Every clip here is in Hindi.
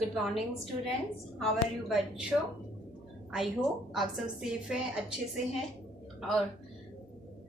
Good morning students, how are you बच्चों। आई होप आप सब सेफ हैं, अच्छे से हैं और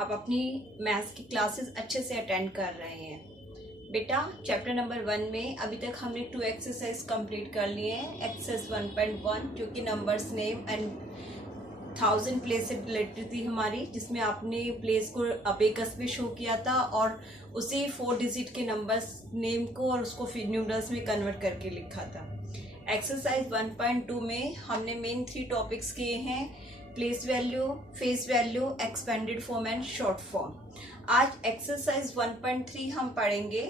आप अपनी मैथ्स की क्लासेस अच्छे से अटेंड कर रहे हैं। बेटा चैप्टर नंबर 1 में अभी तक हमने 2 एक्सरसाइज कंप्लीट कर लिए हैं। एक्सरसाइज 1.1 जो कि नंबर्स नेम एंड 1000 प्लेस से रिलेटेड थी हमारी, जिसमें आपने प्लेस को अबेकस में शो किया था और उसे 4 डिजिट के नंबर्स नेम को और उसको न्यूमरल्स में कन्वर्ट करके लिखा था। एक्सरसाइज 1.2 में हमने मेन 3 टॉपिक्स किए हैं, place value, face value, expanded form and short form. आज एक्सरसाइज 1.3 हम पढ़ेंगे,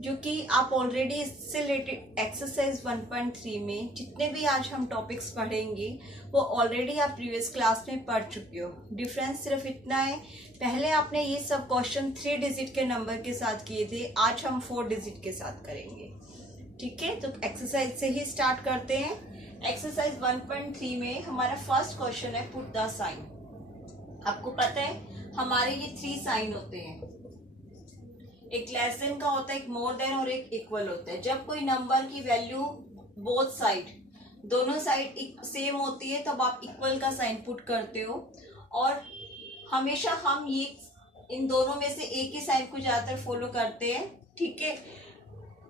जो कि आप ऑलरेडी इससे रिलेटेड एक्सरसाइज 1.3 में जितने भी आज हम टॉपिक्स पढ़ेंगे वो ऑलरेडी आप प्रीवियस क्लास में पढ़ चुके हो। डिफरेंस सिर्फ इतना है, पहले आपने ये सब क्वेश्चन 3 डिजिट के नंबर के साथ किए थे, आज हम 4 डिजिट के साथ करेंगे। ठीक है, तो एक्सरसाइज से ही स्टार्ट करते हैं। एक्सरसाइज 1.3 में हमारा फर्स्ट क्वेश्चन है पुट द साइन। आपको पता है हमारे ये 3 साइन होते हैं, एक लेस देन का होता है, एक मोर देन और एक इक्वल होता है। जब कोई नंबर की वैल्यू बोथ साइड, दोनों साइड सेम होती है तब आप इक्वल का साइन पुट करते हो, और हमेशा हम ये इन दोनों में से एक ही साइन को ज्यादातर फॉलो करते हैं। ठीक है,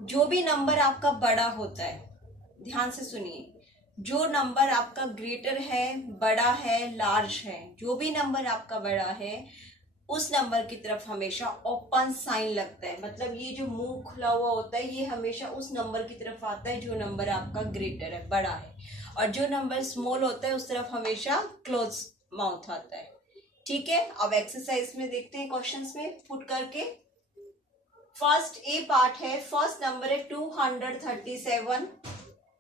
जो भी नंबर आपका बड़ा होता है, ध्यान से सुनिए, जो नंबर आपका ग्रेटर है, बड़ा है, लार्ज है, जो भी नंबर आपका बड़ा है उस नंबर की तरफ हमेशा ओपन साइन लगता है। मतलब ये जो मुंह खुला हुआ होता है ये हमेशा उस नंबर की तरफ आता है जो नंबर आपका ग्रेटर है, बड़ा है, और जो नंबर स्मॉल होता है उस तरफ हमेशा क्लोज माउथ आता है। ठीक है, अब एक्सरसाइज में देखते हैं, क्वेश्चंस में पुट करके। फर्स्ट ए पार्ट है, फर्स्ट नंबर है 237,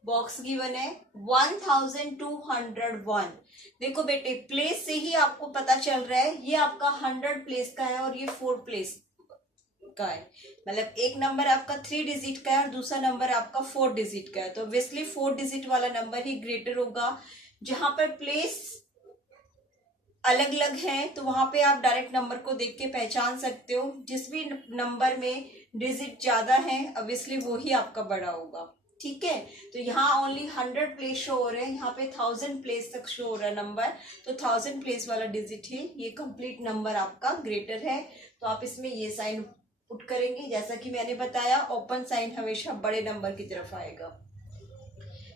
बॉक्स गिवन है 1201। देखो बेटे, प्लेस से ही आपको पता चल रहा है ये आपका 100 प्लेस का है और ये 4 प्लेस का है। मतलब एक नंबर आपका 3 डिजिट का है और दूसरा नंबर आपका 4 डिजिट का है, तो ऑब्वियसली 4 डिजिट वाला नंबर ही ग्रेटर होगा। जहां पर प्लेस अलग अलग है तो वहां पे आप डायरेक्ट नंबर को देख के पहचान सकते हो। जिस भी नंबर में डिजिट ज्यादा है ऑब्वियसली वो ही आपका बड़ा होगा। ठीक है, तो यहाँ ओनली 100 प्लेस शो हो रहे हैं, यहाँ पे 1000 प्लेस तक शो हो रहा है नंबर, तो 1000 प्लेस वाला डिजिट है, ये कंप्लीट नंबर आपका ग्रेटर है। तो आप इसमें ये साइन पुट करेंगे। जैसा कि मैंने बताया, ओपन साइन हमेशा बड़े नंबर की तरफ आएगा।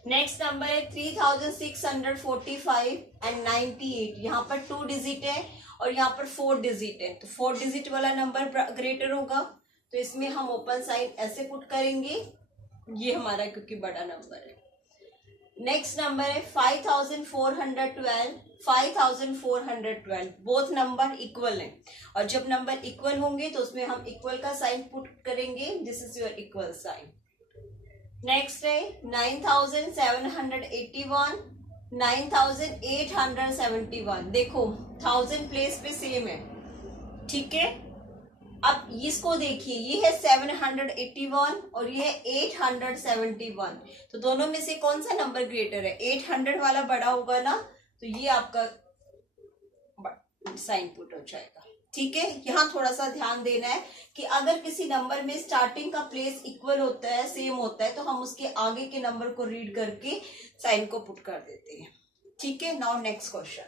नेक्स्ट नंबर है 3645 एंड 98। यहाँ पर 2 डिजिट है और यहाँ पर 4 डिजिट है, तो 4 डिजिट वाला नंबर ग्रेटर होगा, तो इसमें हम ओपन साइन ऐसे पुट करेंगे, ये हमारा क्योंकि बड़ा नंबर है। नेक्स्ट नंबर है 5412, बोथ नंबर इक्वल है, और जब नंबर इक्वल होंगे तो उसमें हम इक्वल का साइन पुट करेंगे, this is your equal sign. Next है 9781, 9871। देखो 1000 प्लेस पे सेम है। ठीक है, अब इसको देखिए, ये है 781 और ये है 871, तो दोनों में से कौन सा नंबर ग्रेटर है? 800 वाला बड़ा होगा ना, तो ये आपका साइन पुट हो जाएगा। ठीक है, यहाँ थोड़ा सा ध्यान देना है कि अगर किसी नंबर में स्टार्टिंग का प्लेस इक्वल होता है, सेम होता है, तो हम उसके आगे के नंबर को रीड करके साइन को पुट कर देते हैं। ठीक है, नाउ नेक्स्ट क्वेश्चन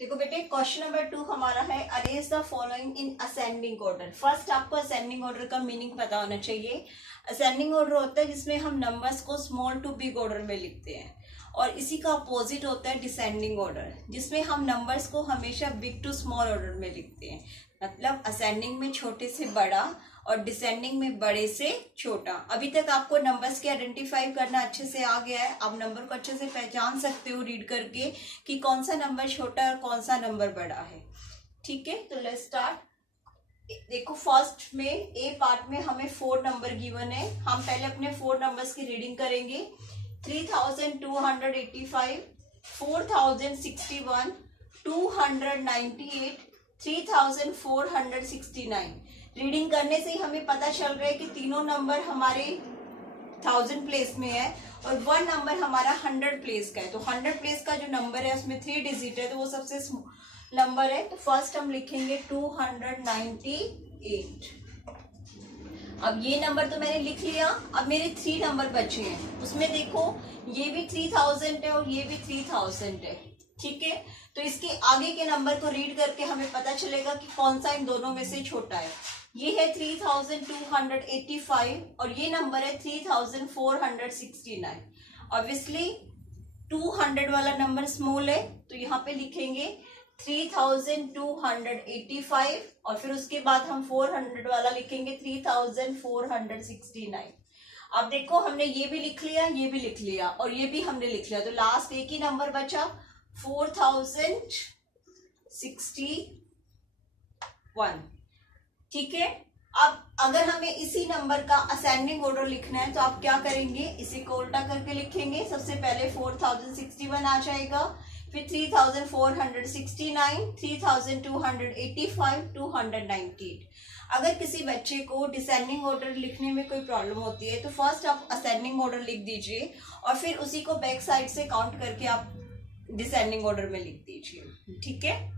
देखो बेटे, क्वेश्चन नंबर 2 हमारा है arrange the following in ascending order. First आपको असेंडिंग ऑर्डर का मीनिंग पता होना चाहिए। असेंडिंग ऑर्डर होता है जिसमें हम नंबर्स को स्मॉल टू बिग ऑर्डर में लिखते हैं, और इसी का अपोजिट होता है डिसेंडिंग ऑर्डर, जिसमें हम नंबर्स को हमेशा बिग टू स्मॉल ऑर्डर में लिखते हैं। मतलब असेंडिंग में छोटे से बड़ा और डिसेंडिंग में बड़े से छोटा। अभी तक आपको नंबर्स के आइडेंटिफाई करना अच्छे से आ गया है, आप नंबर को अच्छे से पहचान सकते हो रीड करके कि कौन सा नंबर छोटा है और कौन सा नंबर बड़ा है। ठीक है, तो लेट्स स्टार्ट। देखो फर्स्ट में ए पार्ट में हमें 4 नंबर गिवन है, हम पहले अपने 4 नंबर्स की रीडिंग करेंगे। 3285, 4061, 298, 3469। रीडिंग करने से ही हमें पता चल रहा है कि तीनों नंबर हमारे 1000 प्लेस में है और 1 नंबर हमारा 100 प्लेस का है। तो 100 प्लेस का जो नंबर है उसमें 3 डिजिट है, तो वो सबसे नंबर है। तो फर्स्ट हम लिखेंगे 298। अब ये नंबर तो मैंने लिख लिया, अब मेरे 3 नंबर बचे हैं, उसमें देखो ये भी 3000 है और ये भी 3000 है, ठीक है। तो इसके आगे के नंबर को रीड करके हमें पता चलेगा कि कौन सा इन दोनों में से छोटा है। ये है 3285 और ये नंबर है 3469। ऑब्वियसली 200 वाला नंबर स्मॉल है, तो यहाँ पे लिखेंगे 3285 और फिर उसके बाद हम 400 वाला लिखेंगे 3469। अब देखो हमने ये भी लिख लिया, ये भी लिख लिया और ये भी हमने लिख लिया, तो लास्ट एक ही नंबर बचा 4061, ठीक है। अब अगर हमें इसी नंबर का असेंडिंग ऑर्डर लिखना है तो आप क्या करेंगे, इसी को उल्टा करके लिखेंगे। सबसे पहले 4061 आ जाएगा, फिर 3469, 3285, 298। अगर किसी बच्चे को डिसेंडिंग ऑर्डर लिखने में कोई प्रॉब्लम होती है तो फर्स्ट आप असेंडिंग ऑर्डर लिख दीजिए और फिर उसी को बैक साइड से काउंट करके आप डिसेंडिंग ऑर्डर में लिख दीजिए, ठीक है।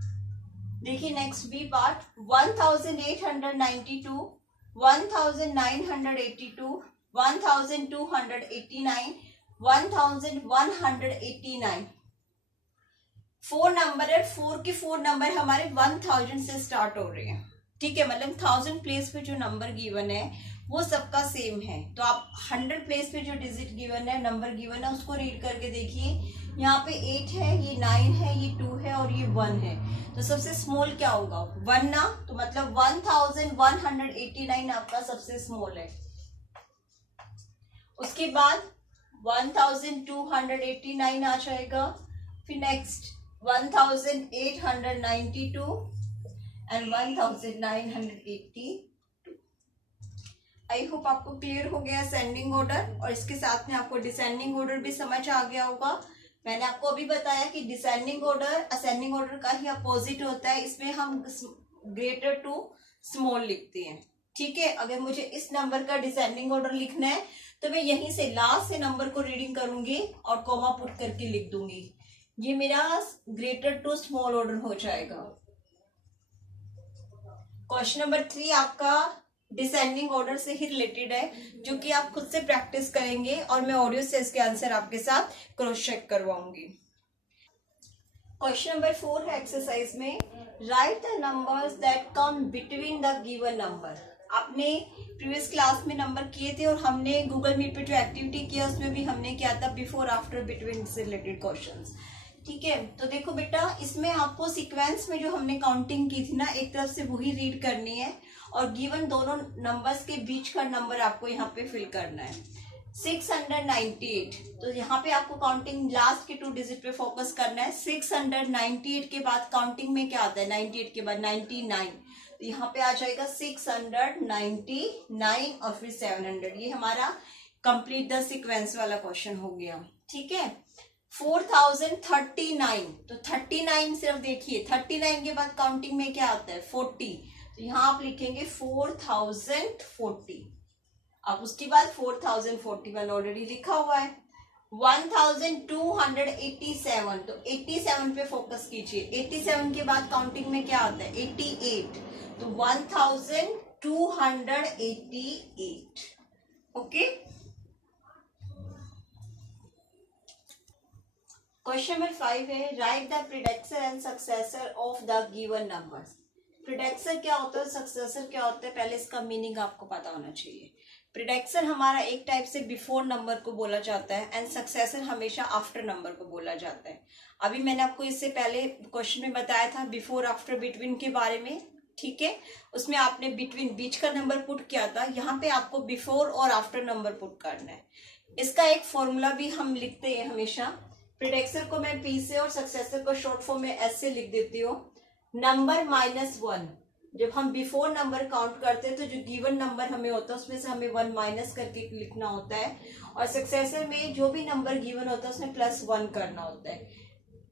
देखिए नेक्स्ट बी पार्ट, 1892, 1982, 1289, 1189। 4 नंबर है, 4 के 4 नंबर हमारे 1000 से स्टार्ट हो रहे हैं, ठीक है। मतलब 1000 प्लेस पे जो नंबर गिवन है वो सबका सेम है, तो आप 100 प्लेस पे जो डिजिट गिवन है, नंबर गिवन है, उसको रीड करके देखिए। यहाँ पे 8 है, ये 9 है, ये 2 है और ये 1 है, तो सबसे स्मॉल क्या होगा, 1 ना, तो मतलब 1189 आपका सबसे स्मॉल है। उसके बाद 1289 आ जाएगा, फिर नेक्स्ट 1892 एंड 1982। आई होप आपको क्लियर हो गया असेंडिंग ऑर्डर, और इसके साथ में आपको डिसेंडिंग ऑर्डर भी समझ आ गया होगा। मैंने आपको अभी बताया कि डिसेंडिंग ऑर्डर असेंडिंग ऑर्डर का ही अपोजिट होता है, इसमें हम ग्रेटर टू स्मॉल लिखते हैं, ठीक है। अगर मुझे इस नंबर का डिसेंडिंग ऑर्डर लिखना है तो मैं यहीं से लास्ट से नंबर को रीडिंग करूंगी और कॉमा पुट करके लिख दूंगी, ये मेरा ग्रेटर टू स्मॉल ऑर्डर हो जाएगा। क्वेश्चन नंबर 3 आपका डिसेंडिंग ऑर्डर से ही रिलेटेड है, जो कि आप खुद से प्रैक्टिस करेंगे और मैं ऑडियो से इसके आंसर आपके साथ क्रॉस चेक करवाऊंगी। क्वेश्चन नंबर 4 है एक्सरसाइज में, right the numbers that come between the given number. आपने प्रीवियस क्लास में नंबर किए थे और हमने गूगल मीट पे जो एक्टिविटी किया उसमें भी हमने किया था बिफोर आफ्टर बिटवीन से रिलेटेड क्वेश्चंस, ठीक है। तो देखो बेटा, इसमें आपको सीक्वेंस में जो हमने काउंटिंग की थी ना, एक तरफ से वही रीड करनी है और गिवन दोनों नंबर्स के बीच का नंबर आपको यहाँ पे फिल करना है। 698, तो यहाँ पे आपको काउंटिंग लास्ट के 2 डिजिट पे फोकस करना है। 698 के बाद काउंटिंग में क्या आता है, 98 के बाद 99, तो यहाँ पे आ जाएगा 699 और फिर 700। ये हमारा कंप्लीट द सीक्वेंस वाला क्वेश्चन हो गया, ठीक है। 4039, तो 39 सिर्फ देखिए, 39 के बाद काउंटिंग में क्या आता है, 40, तो यहाँ आप लिखेंगे 4040। अब उसके बाद 4041 ऑलरेडी लिखा हुआ है। 1287, तो 87 पे फोकस कीजिए। 87 के बाद काउंटिंग में क्या आता है, 88, तो 1288, ओके। क्वेश्चन नंबर 5 है, write the predecessor and successor of the given numbers. Predecessor क्या होता है, सक्सेसर क्या होता है, पहले इसका मीनिंग आपको पता होना चाहिए। प्रीडेक्सर हमारा एक टाइप से बिफोर नंबर को बोला जाता है एंड सक्सेसर हमेशा आफ्टर नंबर को बोला जाता है। अभी मैंने आपको इससे पहले क्वेश्चन में बताया था बिफोर आफ्टर बिटवीन के बारे में, ठीक है। उसमें आपने बिटवीन बीच का नंबर पुट किया था, यहाँ पे आपको बिफोर और आफ्टर नंबर पुट करना है। इसका एक फॉर्मूला भी हम लिखते हैं हमेशा। प्रीडेक्सर को मैं पी से और सक्सेसर को शॉर्ट फॉर्म में एस से लिख देती हूँ। नंबर -1, जब हम बिफोर नंबर काउंट करते हैं तो जो गिवन नंबर हमें होता है उसमें से हमें 1 माइनस करके लिखना होता है, और सक्सेसर में जो भी नंबर गिवन होता है उसमें +1 करना होता है।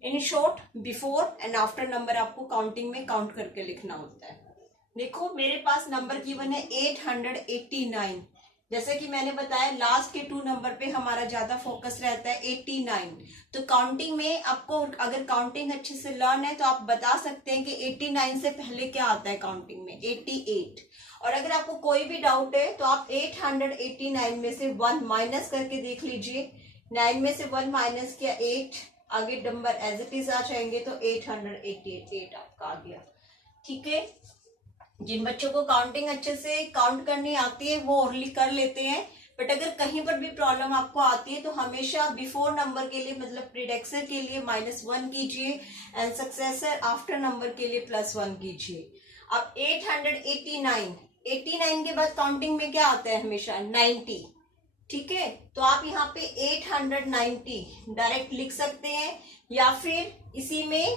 In short before and after number आपको काउंटिंग में काउंट करके लिखना होता है। देखो मेरे पास नंबर गिवन है 889, जैसे कि मैंने बताया लास्ट के 2 नंबर पे हमारा ज्यादा फोकस रहता है 89। तो काउंटिंग में आपको अगर काउंटिंग अच्छे से लर्न है तो आप बता सकते हैं कि 89 से पहले क्या आता है काउंटिंग में, 88। और अगर आपको कोई भी डाउट है तो आप 889 में से 1 माइनस करके देख लीजिए। 9 में से 1 माइनस किया 8, आगे नंबर एज इट इज आ जाएंगे तो 888 आपका आ गया। ठीक है, जिन बच्चों को काउंटिंग अच्छे से काउंट करनी आती है वो ओरली कर लेते हैं, बट अगर कहीं पर भी प्रॉब्लम आपको आती है तो हमेशा बिफोर नंबर के लिए मतलब प्रीडेक्सर के लिए -1 कीजिए एंड सक्सेसर आफ्टर नंबर के लिए +1 कीजिए। अब 889 के बाद काउंटिंग में क्या आता है हमेशा 90। ठीक है, तो आप यहाँ पे 890 डायरेक्ट लिख सकते हैं, या फिर इसी में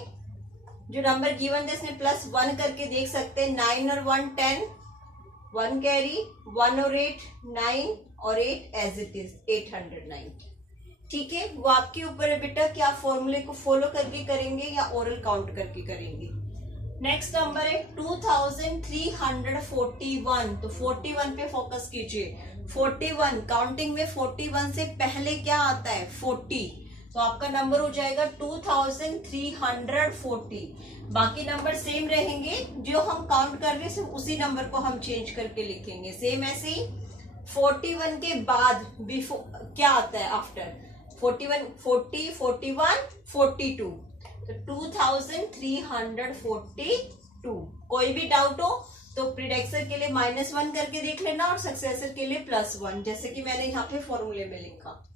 जो नंबर गिवन है इसमें +1 करके देख सकते हैं। 9 और 1 10, 1 कैरी, 1 और 8 9 और 8 एज इट इज 890। ठीक है, वो आपके ऊपर है बेटा कि आप फॉर्मूले को फॉलो करके करेंगे या ओरल काउंट करके करेंगे। नेक्स्ट नंबर है 2341, तो 41 पे फोकस कीजिए। 41 काउंटिंग में 41 से पहले क्या आता है 40, तो आपका नंबर हो जाएगा 2340। बाकी नंबर सेम रहेंगे, जो हम काउंट कर रहे हैं सिर्फ उसी नंबर को हम चेंज करके लिखेंगे। सेम ऐसे ही 41 के बाद बिफोर क्या आता है आफ्टर 41, 40, 41, 42, तो 2342। कोई भी डाउट हो तो प्रीडेक्सर के लिए -1 करके देख लेना और सक्सेसर के लिए +1, जैसे कि मैंने यहाँ पे फॉर्मूले में लिखा।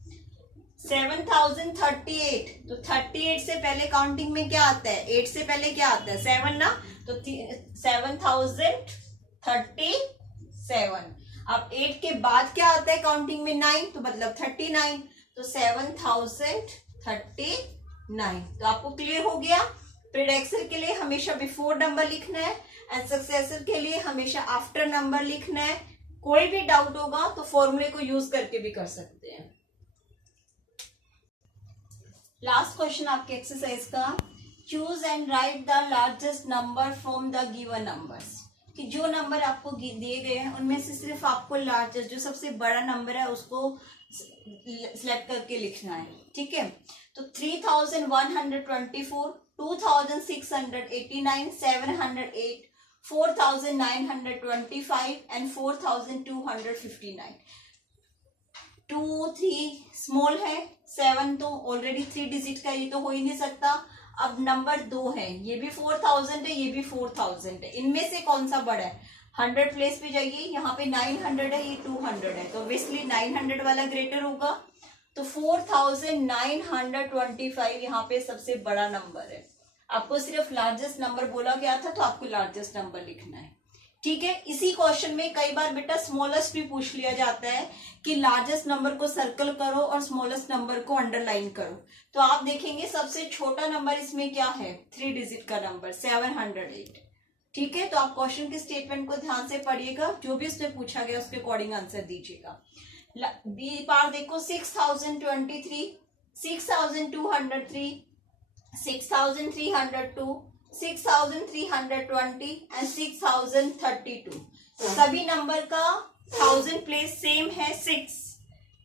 7038, तो 38 से पहले काउंटिंग में क्या आता है 8 से पहले क्या आता है 7 ना, तो 7037। अब 8 के बाद क्या आता है काउंटिंग में 9, तो मतलब 39, तो 7039। तो आपको क्लियर हो गया, प्रीडेक्सर के लिए हमेशा बिफोर नंबर लिखना है एंड सक्सेसर के लिए हमेशा आफ्टर नंबर लिखना है। कोई भी डाउट होगा तो फॉर्मूले को यूज करके भी कर सकते हैं। लास्ट क्वेश्चन आपके एक्सरसाइज का, choose and right the largest number from the given numbers, कि जो नंबर आपको दिए गए हैं उनमें से सिर्फ आपको लार्जेस्ट जो सबसे बड़ा नंबर है उसको सिलेक्ट करके लिखना है। ठीक है, तो 3124, 2689, 708, 4925 एंड 4259। 2 3 स्मॉल है, 7 तो ऑलरेडी 3 डिजिट का, ये तो हो ही नहीं सकता। अब नंबर 2 है, ये भी 4000 है, ये भी 4000 है, इनमें से कौन सा बड़ा है 100 प्लेस पे जाइए, यहाँ पे 900 है, ये 200 है, तो ऑब्वियसली 900 वाला ग्रेटर होगा। तो 4925 यहाँ पे सबसे बड़ा नंबर है। आपको सिर्फ लार्जेस्ट नंबर बोला गया था तो आपको लार्जेस्ट नंबर लिखना है। ठीक है, इसी क्वेश्चन में कई बार बेटा स्मॉलेस्ट भी पूछ लिया जाता है कि लार्जेस्ट नंबर को सर्कल करो और स्मॉलेस्ट नंबर को अंडरलाइन करो। तो आप देखेंगे सबसे छोटा नंबर इसमें क्या है 3 डिजिट का नंबर 708। ठीक है, तो आप क्वेश्चन के स्टेटमेंट को ध्यान से पढ़िएगा, जो भी उसमें पूछा गया उसके अकॉर्डिंग आंसर दीजिएगा। बी पार देखो 6023, 6203, 6302, 6320 एंड 6032। सभी नंबर का 1000 प्लेस सेम है 6।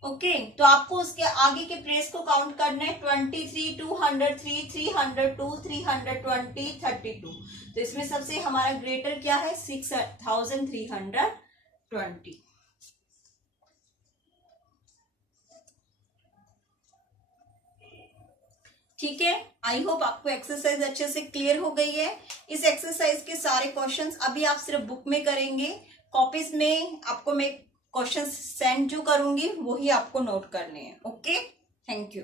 ओके, तो आपको उसके आगे के प्लेस को काउंट करना है 23, 203, 302, 320, 32। तो इसमें सबसे हमारा ग्रेटर क्या है 6320। ठीक है, आई होप आपको एक्सरसाइज अच्छे से क्लियर हो गई है। इस एक्सरसाइज के सारे क्वेश्चंस अभी आप सिर्फ बुक में करेंगे, कॉपीज में आपको मैं क्वेश्चंस सेंड जो करूंगी वही आपको नोट करने हैं। Okay, thank you.